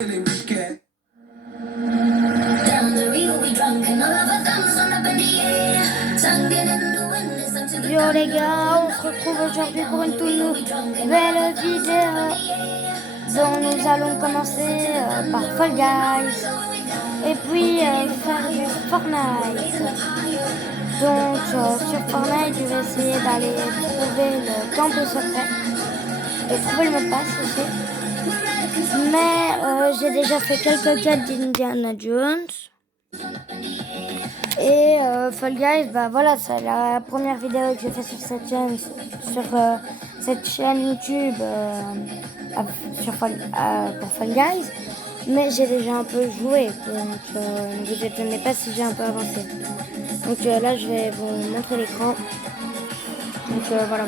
Yo les gars, on se retrouve aujourd'hui pour une toute nouvelle vidéo dont nous allons commencer par Fall Guys et puis faire du Fortnite. Donc sur Fortnite, je vais essayer d'aller trouver le temple secret et trouver le mot de passe aussi. Mais j'ai déjà fait quelques quêtes d'Indiana Jones. Et Fall Guys, bah voilà, c'est la première vidéo que j'ai fait sur cette chaîne YouTube pour Fall Guys. Mais j'ai déjà un peu joué, donc ne vous étonnez pas si j'ai un peu avancé. Donc là, je vais vous montrer l'écran. Donc voilà.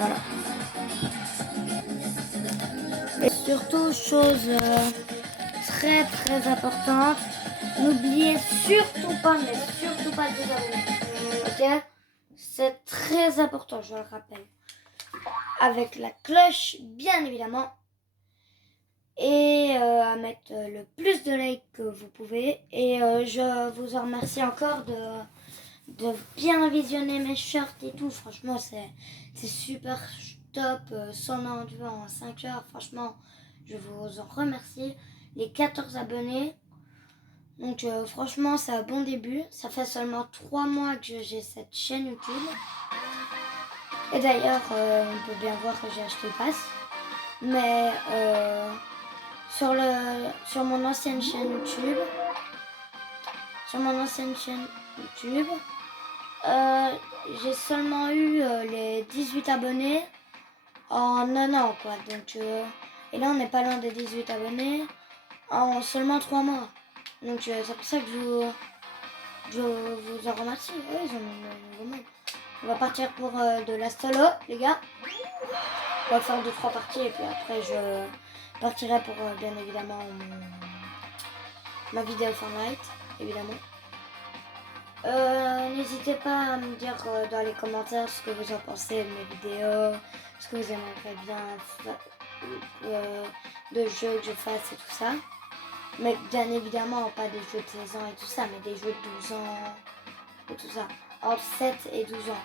Et surtout, chose très importante, n'oubliez surtout pas de vous abonner. Ok, c'est très important, je le rappelle. Avec la cloche, bien évidemment. Et à mettre le plus de likes que vous pouvez. Et je vous en remercie encore de bien visionner mes shorts et tout. Franchement, c'est super top. 190 en 5 heures. Franchement, je vous en remercie. Les 14 abonnés. Donc franchement, c'est un bon début. Ça fait seulement 3 mois que j'ai cette chaîne YouTube. Et d'ailleurs, on peut bien voir que j'ai acheté le pass. Mais sur mon ancienne chaîne YouTube, j'ai seulement eu les 18 abonnés en un an, quoi. Donc, et là, on n'est pas loin des 18 abonnés en seulement 3 mois. Donc, c'est pour ça que je vous en remercie. Ouais, ils ont un nouveau mode. On va partir pour de la solo, les gars. On va faire 2-3 parties et puis après, je partirai pour bien évidemment ma vidéo Fortnite, évidemment. N'hésitez pas à me dire dans les commentaires ce que vous en pensez de mes vidéos, ce que vous aimeriez bien de jeux que je fasse et tout ça. Mais bien évidemment pas des jeux de 16 ans et tout ça, mais des jeux de 12 ans et tout ça. Entre 7 et 12 ans.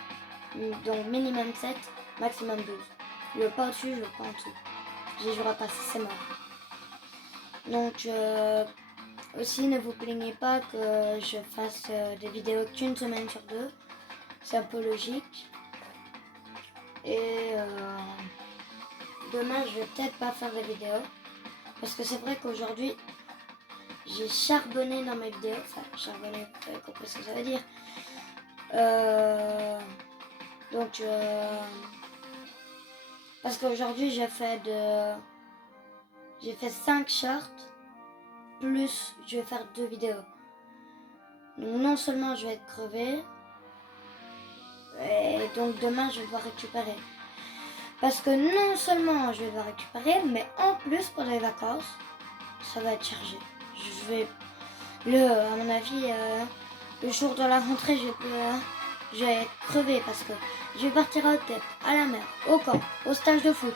Donc minimum 7, maximum 12. Je veux pas au-dessus, je veux pas en dessous. J'y jouerai pas, c'est mort. Donc aussi, ne vous plaignez pas que je fasse des vidéos qu'une semaine sur 2. C'est un peu logique. Et demain, je vais peut-être pas faire des vidéos. Parce que c'est vrai qu'aujourd'hui, j'ai charbonné dans mes vidéos. Enfin, charbonné, vous avez compris ce que ça veut dire. Donc, parce qu'aujourd'hui, j'ai fait 5 shorts. Plus je vais faire 2 vidéos. Donc non seulement je vais être crevé, et donc demain je vais devoir récupérer. Parce que non seulement je vais devoir récupérer, mais en plus pour les vacances, ça va être chargé. À mon avis, le jour de la rentrée, je vais être crevé parce que je vais partir au tête, à la mer, au camp, au stage de foot.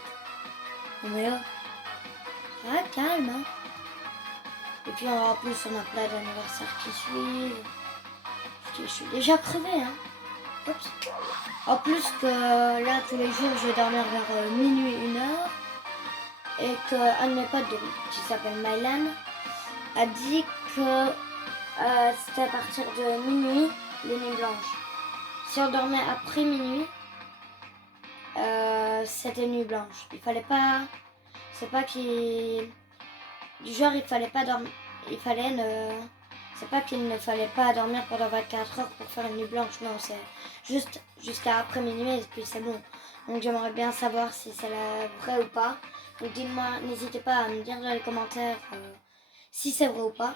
Mais là, ça va calme, hein. Et puis en plus on a plein d'anniversaires qui suivent. Je suis déjà crevé, hein. Oups. En plus que là tous les jours je vais dormir vers minuit, 1h. Et qu'un de mes potes qui s'appelle Mylan a dit que c'était à partir de minuit les nuits blanches. Si on dormait après minuit, c'était nuit blanche. Il fallait pas. C'est pas qu'il. Du genre, il fallait pas dormir. C'est pas qu'il ne fallait pas dormir pendant 24 heures pour faire une nuit blanche. Non, c'est juste jusqu'à après minuit et puis c'est bon. Donc j'aimerais bien savoir si c'est vrai ou pas. Donc dites-moi, n'hésitez pas à me dire dans les commentaires si c'est vrai ou pas.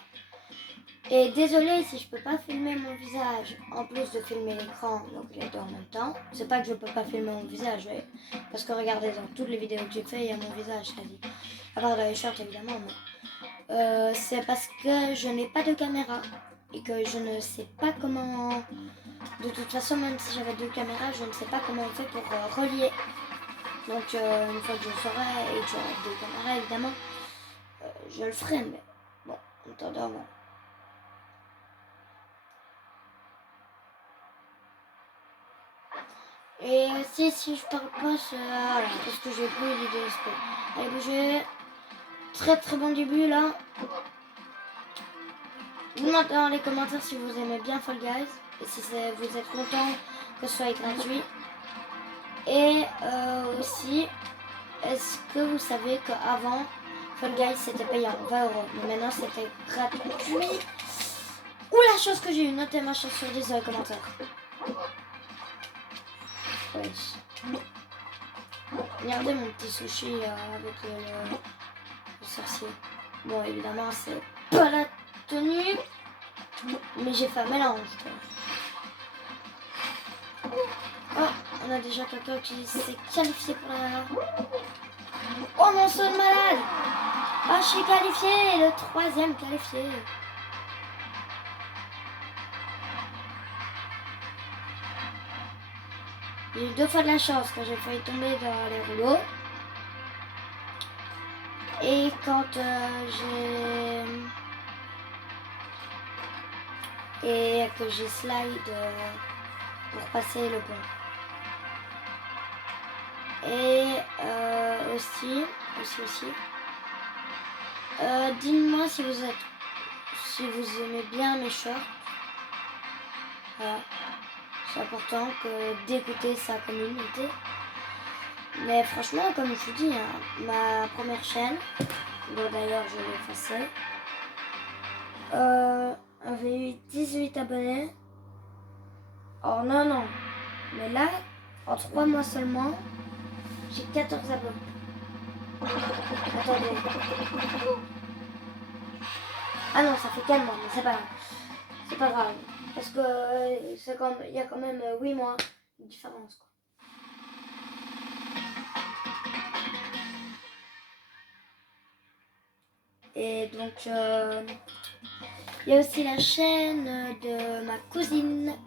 Et désolé si je peux pas filmer mon visage en plus de filmer l'écran, donc les deux en même temps. C'est pas que je peux pas filmer mon visage, parce que regardez, dans toutes les vidéos que j'ai fait, il y a mon visage quasi. À part dans les shorts évidemment, mais c'est parce que je n'ai pas de caméra et que je ne sais pas comment. De toute façon, même si j'avais 2 caméras, je ne sais pas comment on fait pour relier. Donc une fois que je saurai et que j'aurai 2 caméras évidemment, je le ferai, mais bon, attendant, voilà. Et aussi, si je parle pas, c'est voilà, parce que j'ai plus l'idée d'esprit. Allez, bougez. Très très bon début là. Dites-moi dans les commentaires si vous aimez bien Fall Guys et si vous êtes content que ce soit gratuit. Et aussi, est-ce que vous savez qu'avant Fall Guys c'était payant 20 €, mais maintenant c'était gratuit. Ou la chose que j'ai eu, notez ma chance sur 10 dans les commentaires. Oui. Regardez mon petit sushi avec le sorcier. Bon, évidemment, c'est pas la tenue, mais j'ai fait un mélange. Oh, on a déjà quelqu'un qui s'est qualifié pour la... Oh, mon saut de malade! Ah, je suis qualifié, le 3e qualifié. J'ai eu 2 fois de la chance quand j'ai failli tomber dans les rouleaux. Et quand j'ai slide pour passer le pont. Et aussi. Dites-moi si vous aimez bien mes shorts. Voilà. C'est important d'écouter sa communauté. Mais franchement, comme je vous dis, hein, ma première chaîne, bon d'ailleurs je l'ai effacée, avait eu 18 abonnés. Oh non. Mais là, en 3 mois seulement, j'ai 14 abonnés. Attendez. Ah non, ça fait 4 mois, mais c'est pas grave. C'est pas grave. Parce que il y a quand même 8 mois de différence, quoi. Et donc, il y a aussi la chaîne de ma cousine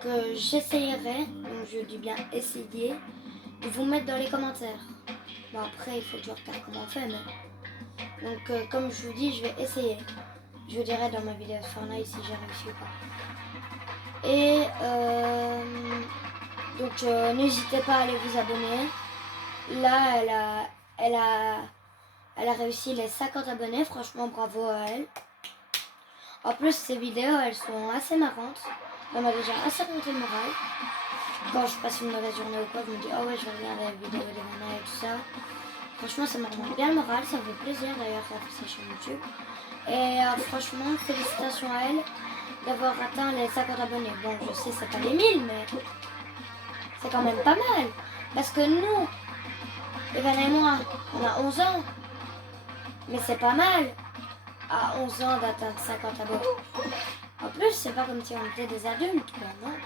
que j'essayerai, donc je dis bien essayer, de vous mettre dans les commentaires. Bon, après, il faut que je regarde comment on fait, mais... Donc, comme je vous dis, je vais essayer. Je vous dirai dans ma vidéo de Fortnite si j'ai réussi ou pas. Et donc, n'hésitez pas à aller vous abonner. Là, elle a réussi les 50 abonnés. Franchement, bravo à elle. En plus, ces vidéos, elles sont assez marrantes. Ça m'a déjà assez remonté le moral. Quand je passe une mauvaise journée ou quoi, je me dis, oh ouais, je vais regarder la vidéo des nanas et tout ça. Franchement, ça me remonte bien le moral. Ça me fait plaisir d'ailleurs qu'elle fait ça sur YouTube. Et franchement, félicitations à elle d'avoir atteint les 50 abonnés. Bon, je sais, c'est pas les 1000, mais c'est quand même pas mal. Parce que nous, Evan et moi, on a 11 ans. Mais c'est pas mal à 11 ans d'atteindre 50 abonnés. En plus, c'est pas comme si on était des adultes, quoi, non?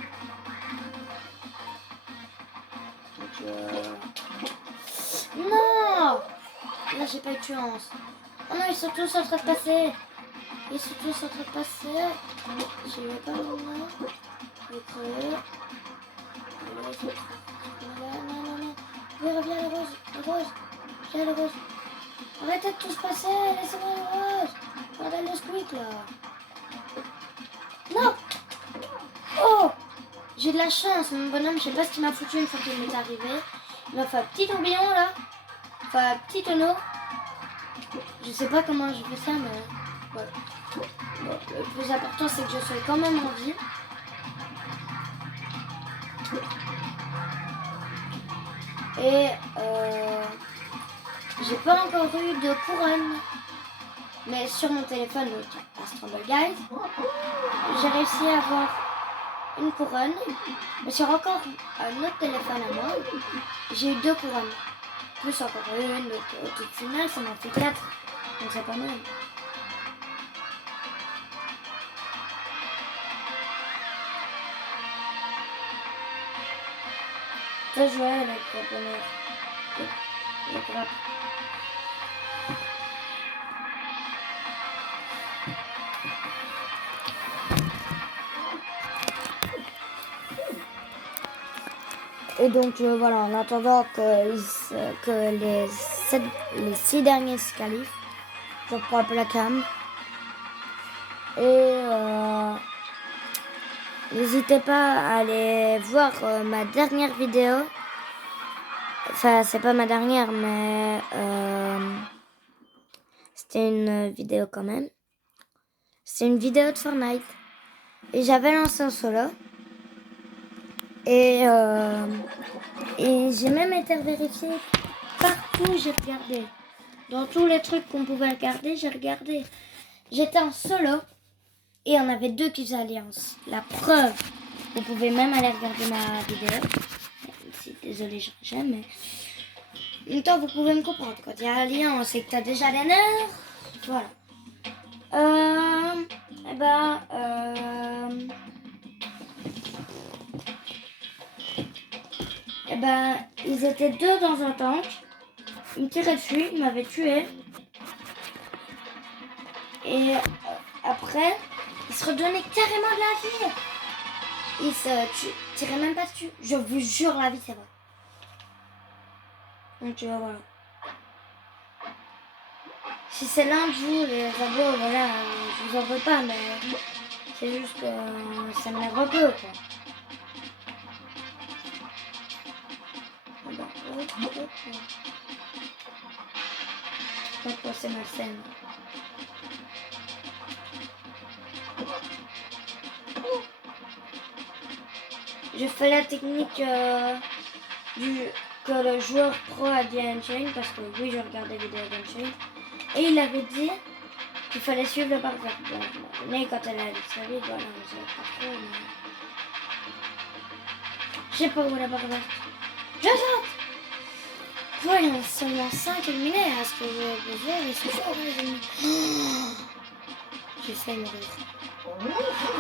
Donc, non! Là, j'ai pas eu de chance. Oh non, ils sont tous en train de passer. J'ai pas maintenant. Je vais crever. Non. Oui, reviens le rose. Viens le rose. Arrêtez de tous passer, laissez-moi le rose. Regardez le squeak là. Non. Oh, j'ai de la chance, mon bonhomme, je sais pas ce qu'il m'a foutu une fois qu'il m'est arrivé. Il m'a fait un petit tourbillon là. Enfin, un petit tonneau. Je sais pas comment j'ai fait ça, mais voilà. Bon, le plus important c'est que je sois quand même en vie. Et j'ai pas encore eu de couronne. Mais sur mon téléphone, donc Astral Guys, j'ai réussi à avoir une couronne. Mais sur encore un autre téléphone à moi, j'ai eu 2 couronnes. Plus encore une, donc au tout final, ça m'en fait 4. Donc c'est pas mal. Ça jouait avec le bonheur. Le grappe. Et donc voilà, en attendant que les 6 derniers se qualifient, je reprends un peu la cam. Et n'hésitez pas à aller voir ma dernière vidéo. Enfin, c'est pas ma dernière, mais c'était une vidéo quand même. C'est une vidéo de Fortnite. Et j'avais lancé un solo. Et j'ai même été vérifié partout, j'ai regardé. Dans tous les trucs qu'on pouvait regarder, j'ai regardé. J'étais en solo et on avait 2 qui faisaient alliance. La preuve, vous pouvez même aller regarder ma vidéo. Désolée, j'aime, mais en même temps, vous pouvez me comprendre. Quand il y a alliance et que tu as déjà les nerfs, voilà. Ils étaient 2 dans un tank. Ils me tiraient dessus, ils m'avaient tué. Et après, ils se redonnaient carrément de la vie. Ils se tiraient même pas dessus. Je vous jure, la vie, c'est vrai. Donc, voilà. Si c'est l'un de vous, les abos, voilà, je vous en veux pas, mais c'est juste que ça m'énerve un peu, quoi. Pourquoi c'est malsaine? Je fais la technique que le joueur pro a dit à Unchained, parce que oui, je regardais les vidéos d'Unchained, et il avait dit qu'il fallait suivre le parcours. Mais quand elle a dit sa vie, voilà, on savait pas trop, mais... Je sais pas où la barre verte. Je saute! Voilà, il y en a seulement 5 éliminés à ce que je veux dire, ils sont forts, les ennemis. J'ai failli mourir.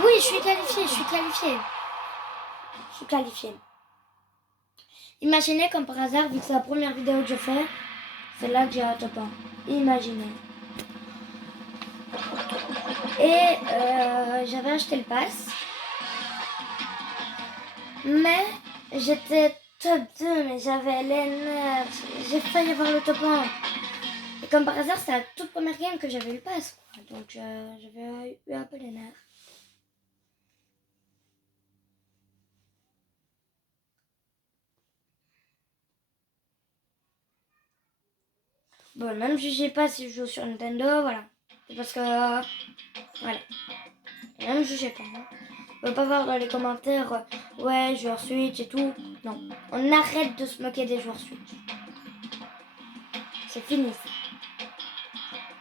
Oui, je suis qualifiée. Imaginez comme par hasard, vu que c'est la première vidéo que je fais, c'est là que j'ai un top 1. Imaginez. Et j'avais acheté le pass. Mais j'étais top 2, mais j'avais les nerfs. J'ai failli avoir le top 1. Et comme par hasard, c'est la toute première game que j'avais eu le pass, quoi. Donc j'avais eu un peu les nerfs. Bon, ne me jugez pas si je joue sur Nintendo, voilà. C'est parce que... voilà. Ne me jugez pas. Hein. On ne peut pas voir dans les commentaires, ouais, joueur Switch et tout. Non. On arrête de se moquer des joueurs Switch. C'est fini.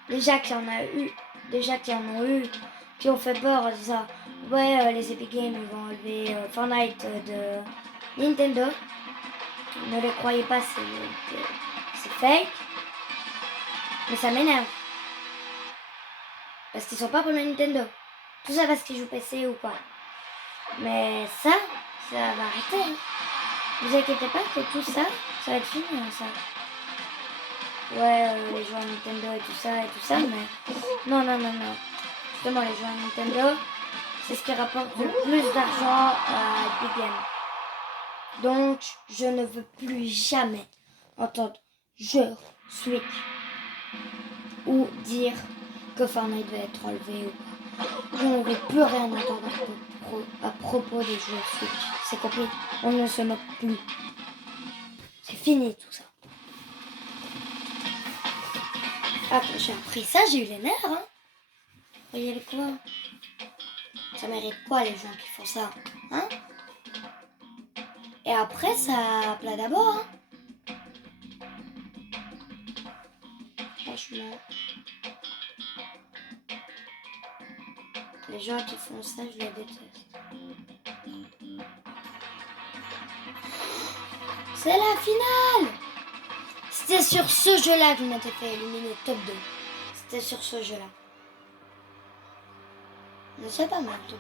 Déjà qu'il y en a eu. Déjà qu'il y en a eu qui ont fait peur en disant, ouais, les Epic Games ils vont enlever Fortnite de Nintendo. Ne les croyez pas, c'est fake. Mais ça m'énerve. Parce qu'ils sont pas pour le Nintendo. Tout ça parce qu'ils jouent PC ou quoi. Mais ça va arrêter. Hein. Vous inquiétez pas que tout ça, ça va être fini, hein, ça. Ouais, les joueurs Nintendo et tout ça, mais... Non. Justement, les joueurs Nintendo, c'est ce qui rapporte le plus d'argent à Big Game. Donc, je ne veux plus jamais entendre joueur Switch ou dire que Fortnite va être enlevé ou pas. Je ne veux plus rien entendre à propos des joueurs Switch. C'est compris. On ne se moque plus. C'est fini tout ça. Ah, quand j'ai appris ça, j'ai eu les nerfs. Hein. Voyez quoi? Ça mérite quoi les gens qui font ça? Hein? Et après, ça plaît d'abord. Hein. Franchement. Les gens qui font ça, je les déteste. C'est la finale! C'était sur ce jeu-là que je m'étais fait éliminer top 2. C'était sur ce jeu-là. Mais c'est pas mal, top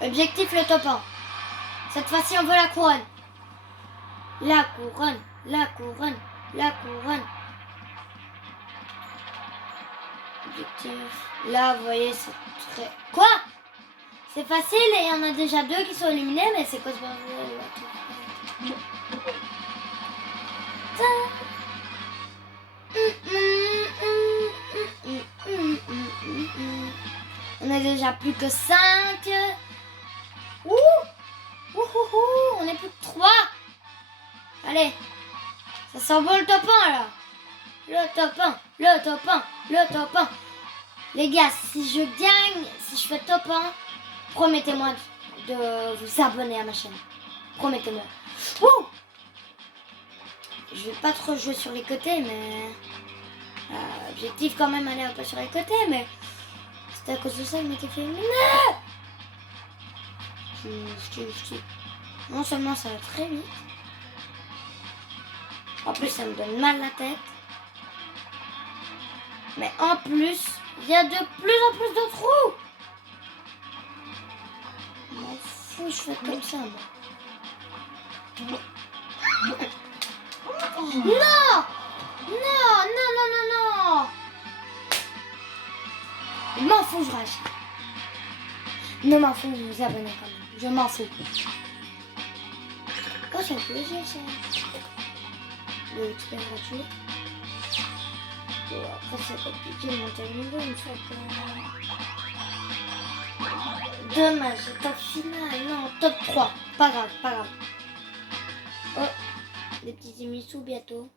2. Objectif, le top 1. Cette fois-ci, on veut la couronne. La couronne. Objectif. Là, vous voyez, c'est très... Quoi? C'est facile et il y en a déjà 2 qui sont éliminés, mais c'est quoi ce bordel? est déjà plus que 5. Ouh, on est plus que 3. Allez, ça s'envole le top 1 là. Le top 1, le top 1, le top 1. Les gars, si je gagne, si je fais top 1, promettez-moi de vous abonner à ma chaîne. Promettez-moi. Ouh, je vais pas trop jouer sur les côtés, mais... objectif quand même aller un peu sur les côtés, mais... C'était à cause de ça que je m'étais fait éliminer. Non seulement ça va très vite, en plus ça me donne mal la tête, mais en plus, il y a de plus en plus de trous. Je m'en fous, je fais comme ça, moi. Non! Non, non, non, non, non! Je m'en fous, je rage. Ne m'en fous, vous vous abonnez quand même. Je m'en fous. Oh, c'est un plaisir, ça. Le XP gratuit. Et après, c'est compliqué de monter le niveau une fois que... Dommage, top final. Non, top 3. Pas grave, pas grave. Oh, des petits émissions bientôt.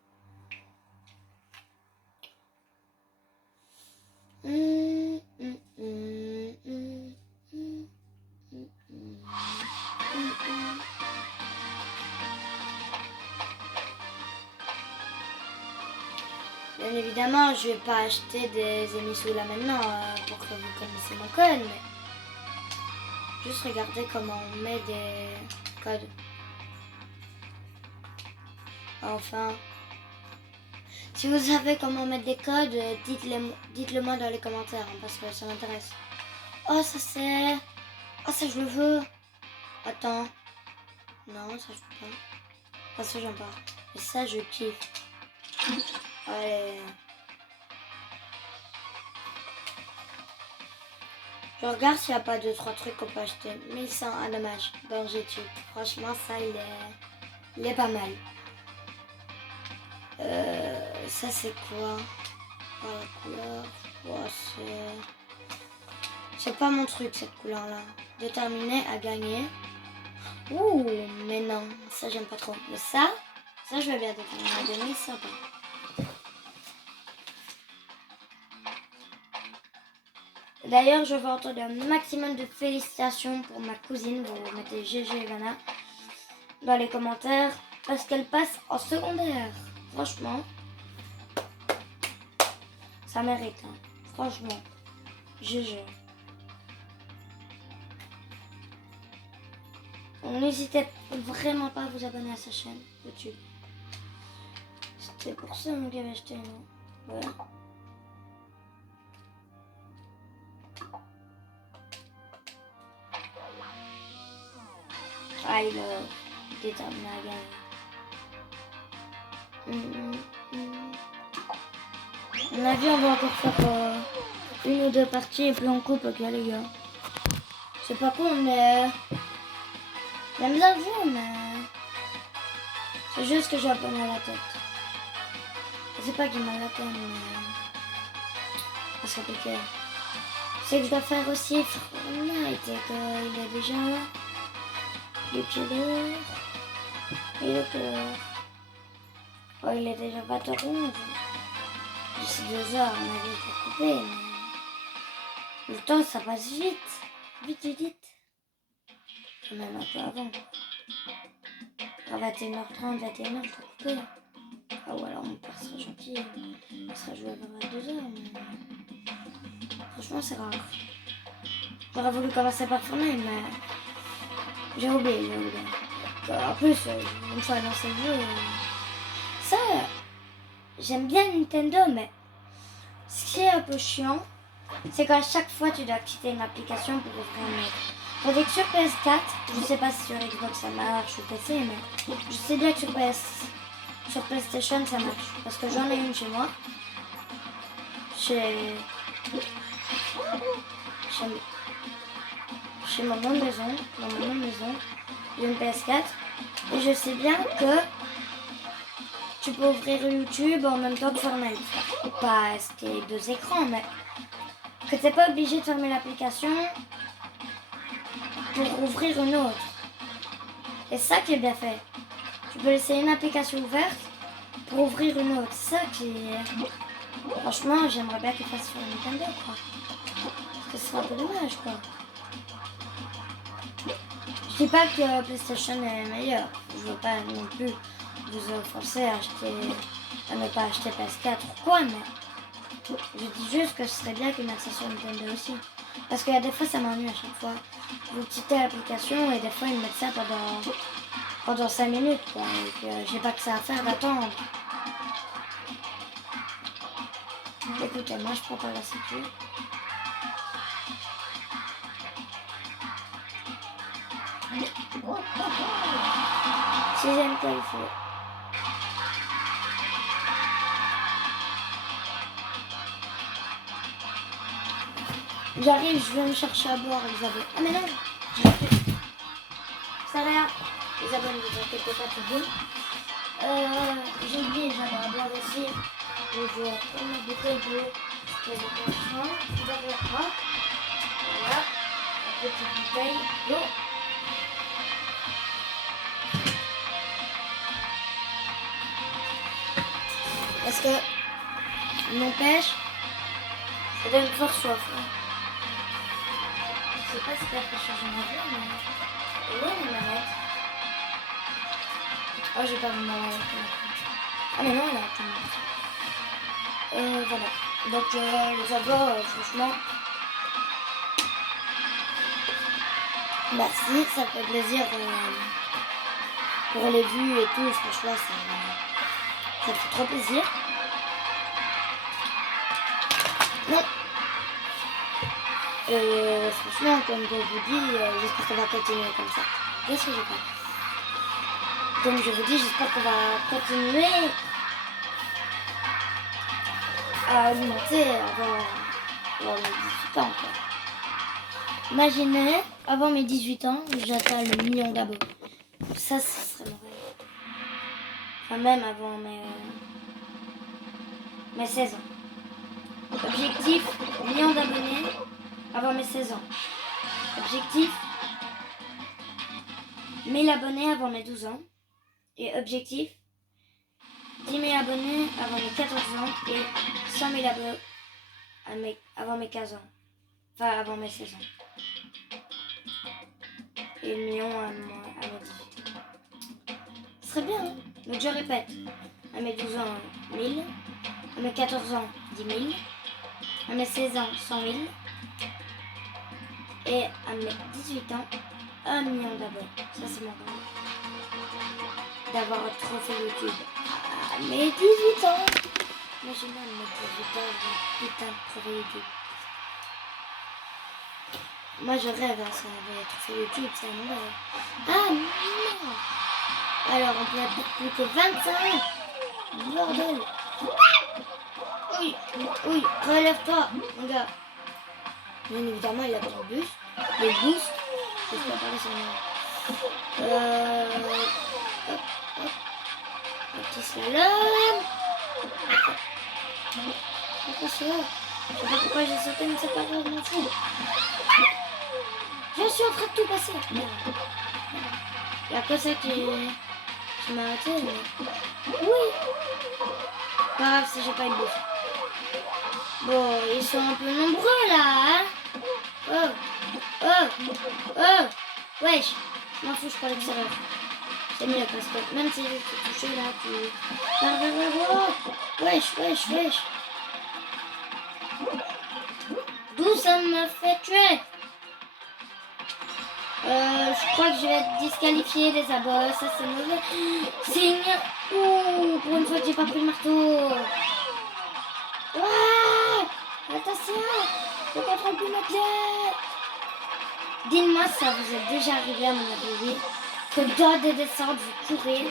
Bien évidemment, je vais pas acheter des émissions là maintenant pour que vous connaissiez mon code, mais juste regardez comment on met des codes. Enfin, si vous savez comment mettre des codes, dites-le moi dans les commentaires, hein, parce que ça m'intéresse. Oh, ça c'est... Oh, ça je le veux. Attends. Non, ça je peux pas. Enfin, ça j'aime pas. Et ça je kiffe. Allez. Je regarde s'il n'y a pas 2-3 trucs qu'on peut acheter. 1100, ah dommage. Danger tube. Franchement, ça il est pas mal. Ça c'est quoi? Oh, la couleur. Oh, c'est pas mon truc cette couleur là. Déterminé à gagner. Ouh, mais non, ça j'aime pas trop. Mais ça je vais bien déterminer à gagner, sympa. D'ailleurs, je veux entendre un maximum de félicitations pour ma cousine. Vous mettez GG Ivana dans les commentaires parce qu'elle passe en secondaire. Franchement, ça mérite. Hein. Franchement, GG. N'hésitez vraiment pas à vous abonner à sa chaîne YouTube. C'était pour ça que j'avais acheté, non? Voilà. Ah, il est déterminé à gagner. À mon avis, on va encore faire une ou deux parties et puis on coupe, ok les gars. C'est pas con, mais... J'aime bien le jeu, mais... C'est juste que j'ai un peu mal à la tête. C'est pas que j'ai mal à la tête, mais... C'est compliqué. C'est que je dois faire aussi Fortnite et qu'il est déjà... L'utiliser. Et donc, oh, il est déjà 20h11. D'ici 2 heures, on a vite à couper, mais le temps ça passe vite. Vite. Quand même un peu avant. À 21h30, 21h, je dois couper. Ah, ou alors mon père sera gentil. Il sera joué à 2 heures, mais franchement, c'est rare. J'aurais voulu commencer par Fortnite, mais. J'ai oublié. En plus, une fois lancé le jeu, ça, j'aime bien Nintendo, mais ce qui est un peu chiant, c'est qu'à chaque fois, tu dois quitter une application pour ouvrir un autre. Tandis que sur PS4, je sais pas si sur Xbox ça marche ou PC, mais je sais bien que sur PlayStation ça marche. Parce que j'en ai une chez moi. Chez ma maison, dans ma maison, j'ai une PS4 et je sais bien que tu peux ouvrir YouTube en même temps que Fortnite. Pas ce qui est 2 écrans, mais que tu n'es pas obligé de fermer l'application pour ouvrir une autre. Et c'est ça qui est bien fait. Tu peux laisser une application ouverte pour ouvrir une autre. C'est ça qui est... Franchement, j'aimerais bien qu'ils fassent sur Nintendo, quoi. Parce que ce serait un peu dommage, quoi. Je dis pas que PlayStation est meilleur. Je veux pas non plus vous forcer à ne pas acheter PS4 ou quoi, mais je dis juste que ce serait bien qu'ils mettent ça sur Nintendo aussi. Parce que des fois, ça m'ennuie à chaque fois. Vous quittez l'application et des fois, ils mettent ça pendant 5 minutes, quoi. Et que j'ai pas que ça à faire d'attendre. Écoutez, moi, je prends pas la sécu. Sixième qualifié. J'arrive, je vais me chercher à boire, Isabelle. Ah mais non, ça rien. Isabelle, vous inquiétez pas, tout bien. J'ai oublié, j'avais à boire aussi. Donc je vais prendre ma bouteille d'eau. Je vais prendre ça. Voilà, la petite bouteille d'eau. Parce que n'empêche, ça donne fort soif. Hein. Je sais pas si t'as fait changer ma vie, mais... Où est la manette? Oh, j'ai pas vu ma manette. Ah, mais non, elle a attends. Voilà. Donc, les abords, franchement... Merci, ça fait plaisir pour les vues et tout. Franchement, ça me fait trop plaisir. Non. Franchement, comme je vous dis, j'espère qu'on va continuer comme ça. Qu'est-ce que j'ai pas? Comme je vous dis, j'espère qu'on va continuer à augmenter avant mes 18 ans. Quoi. Imaginez, avant mes 18 ans, j'atteins le million d'abonnés. Ça serait mon rêve. Enfin, même avant mes 16 ans. Objectif, million d'abonnés avant mes 16 ans. Objectif, 1000 abonnés avant mes 12 ans. Et objectif, 10 000 abonnés avant mes 14 ans et 100 000 abonnés avant mes 15 ans. Enfin, avant mes 16 ans. Et 1 million à mes 18 ans. Ce serait bien, hein? Donc je répète, à mes 12 ans, 1000. À mes 14 ans, 10 000. À mes 16 ans, 100 000. Et à mes 18 ans, 1 million d'abonnés. Ça, c'est mon rêve. D'avoir un trophée YouTube à mes 18 ans. Imaginez à mes 18 ans, j'ai un putain de trophée YouTube. Moi, je rêve, hein, ça va être trophée YouTube, c'est un rêve. Ah non. Alors, on peut être plus que 25. Bordel. Oui, oui, relève-toi, mon gars. Bien évidemment, il a pris le boost. Le boost. Je peux pas parler sur moi. Hop, hop. Un petit slalom. Pourquoi c'est là? Je sais pas pourquoi j'ai sauté, mais c'est pas grave, je m'en fous. Je suis en train de tout passer. Il y a que ça qui m'a arrêté. Mais... Oui. Pas grave si j'ai pas une boost. Bon, ils sont un peu nombreux là, hein. Oh, oh, oh, wesh. Je m'en fous, je prends l'extérieur. C'est mieux parce que même si je suis touché là, tu... Wesh, wesh, wesh. D'où ça me fait tuer? Je crois que je vais être disqualifié des abos, ça c'est mauvais. Signe. Ouh, pour une fois que j'ai pas pris le marteau. Ouais, attention, je contrôle plus ma pied. Dites-moi si ça vous est déjà arrivé à mon avis, que dans des descentes vous courez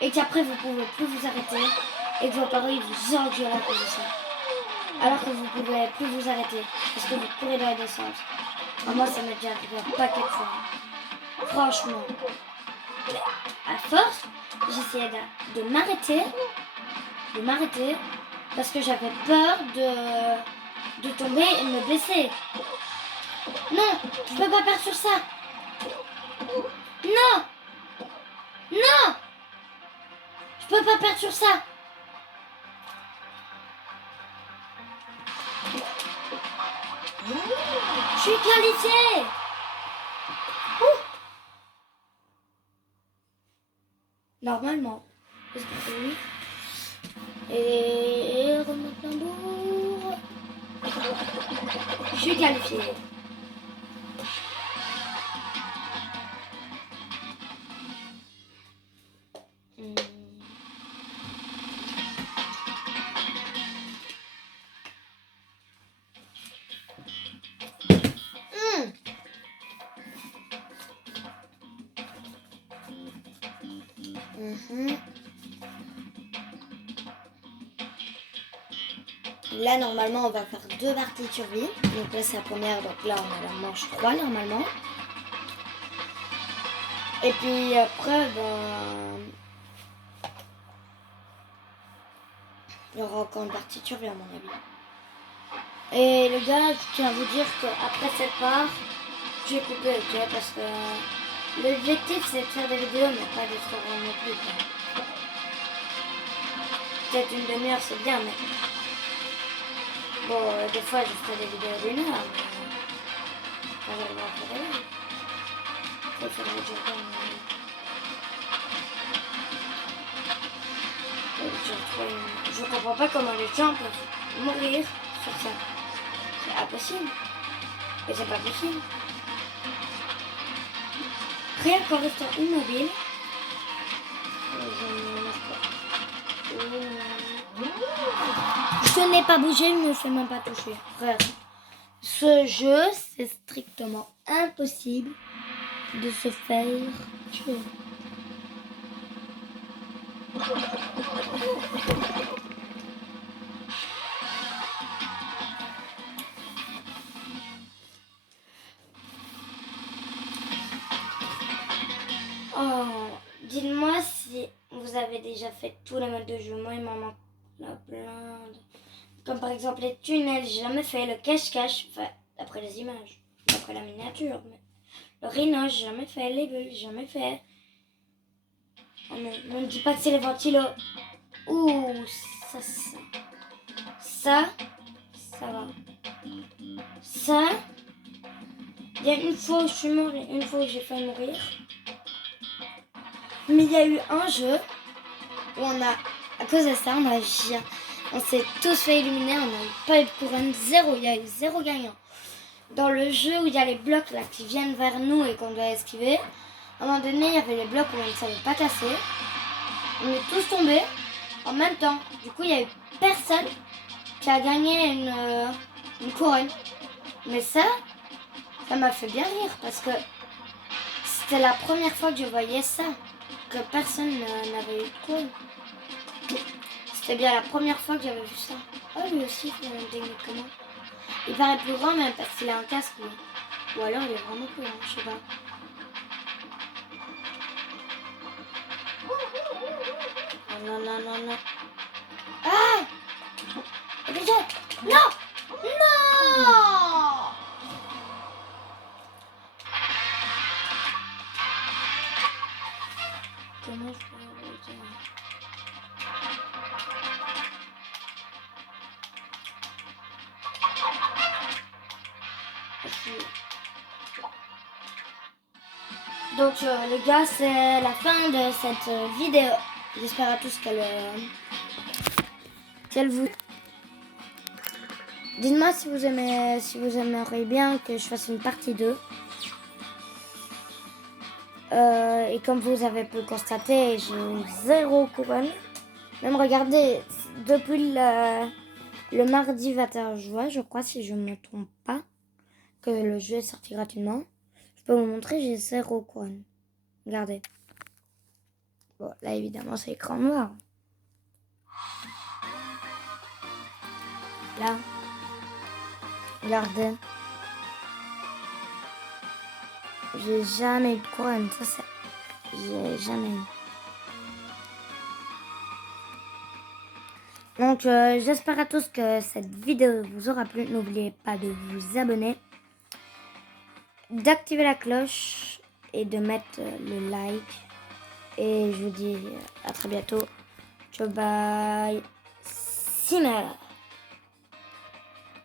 et qu'après vous pouvez plus vous arrêter et que vos parents ils vous engueulent à cause de ça. Alors que vous pouvez plus vous arrêter parce que vous courez dans les descentes. Moi ça m'est déjà arrivé un paquet de fois. Franchement. À force, j'essayais de m'arrêter parce que j'avais peur de tomber et de me blesser. Non, je peux pas perdre sur ça. Non, non, je peux pas perdre sur ça. Je suis qualifiée. Normalement. Est-ce que oui? Et remonte tambour. Je suis qualifiée. Là, normalement, on va faire 2 parties de survie. Donc là, c'est la première. Donc là, on a la manche 3, normalement. Et puis après, il y aura encore une partie de survie, à mon avis. Et les gars, je tiens à vous dire qu'après cette part, je vais couper, ok? Parce que l'objectif, c'est de faire des vidéos, mais pas de se rendre non plus, quoi. Peut-être une demi-heure, c'est bien, mais... Bon, des fois, je ferai des vidéos d'1 heure, mais... Quand je vais voir faire des lives. Il faudrait que je regarde. Je comprends pas comment les gens peuvent mourir sur ça. C'est impossible. Et c'est pas possible. Rien qu'en restant immobile. Je n'ai pas bougé, je ne me fais même pas toucher. Frère, ce jeu, c'est strictement impossible de se faire tuer. Oh, dites-moi si vous avez déjà fait tous les modes de jeu. Moi, il m'en manque plein. Comme par exemple les tunnels, j'ai jamais fait. Le cache-cache, enfin, d'après les images, d'après la miniature. Mais... Le rhino, j'ai jamais fait. Les bulles, j'ai jamais fait. Oh non, ne me dis pas que c'est les ventilos. Ouh, ça va. Ça, il y a une fois où je suis mort et une fois où j'ai failli mourir. Mais il y a eu un jeu où on a, à cause de ça, on s'est tous fait éliminer, on n'a pas eu de couronne, zéro, il y a eu 0 gagnant. Dans le jeu où il y a les blocs là qui viennent vers nous et qu'on doit esquiver, à un moment donné, il y avait les blocs où on ne savait pas casser. On est tous tombés en même temps. Du coup, il n'y a eu personne qui a gagné une couronne. Mais ça m'a fait bien rire parce que c'était la première fois que je voyais ça, que personne n'avait eu de couronne. C'était bien la première fois que j'avais vu ça. Oh, lui aussi, il fait une technique comment. Il paraît plus grand même parce qu'il a un casque, lui. Ou alors il est vraiment plus grand, je sais pas. Non. Ah! Déjà! Non! Non! Comment je peux arrêter? Donc les gars, c'est la fin de cette vidéo. J'espère à tous qu'elle vous... Dites-moi si vous aimeriez bien que je fasse une partie 2. Et comme vous avez pu le constater, j'ai eu 0 couronne. Même regardez, depuis le mardi 21 juin, je crois, si je ne me trompe pas, que le jeu est sorti gratuitement. Je peux vous montrer, j'ai 0 couronne. Regardez. Bon, là, évidemment, c'est écran noir. Là. Regardez. J'ai jamais eu de couronne. Ça, c'est... J'ai jamais eu. Donc j'espère à tous que cette vidéo vous aura plu. N'oubliez pas de vous abonner, d'activer la cloche et de mettre le like. Et je vous dis à très bientôt. Ciao, bye. Cinéma.